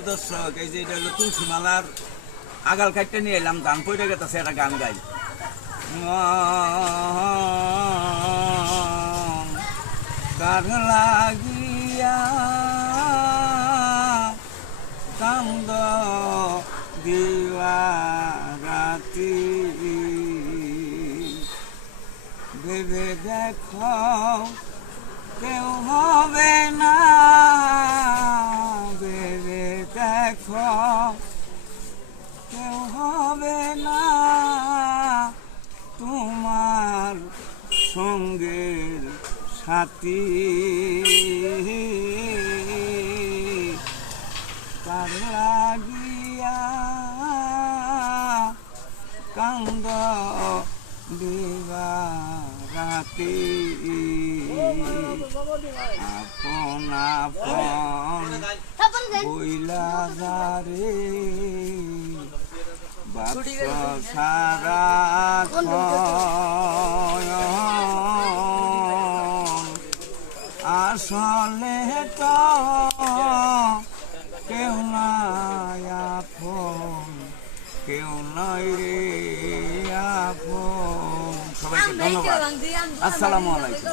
প্রিয় দর্শক, এই যে এটা হলো তুলসী মালার আগাল কাটতে নিয়ে এলাম, ধান পড়ে গেছে, একটা গান গাই। কার লাগিয়া কান্দ দিবা রাতি, ভেবে দেখো কেউ হবে না, ভেবে দেখো কেউ হবে না তোমার সঙ্গের সাথী। কার লাগিয়া কান্দ দিবা রাতি, আপন আপন বইলা যারে বাক্স সারা আসলে তো কেউ নাই আপন, কেউ নাই রে আপন। সবাইকে ধন্যবাদ। আসসালামু আলাইকুম।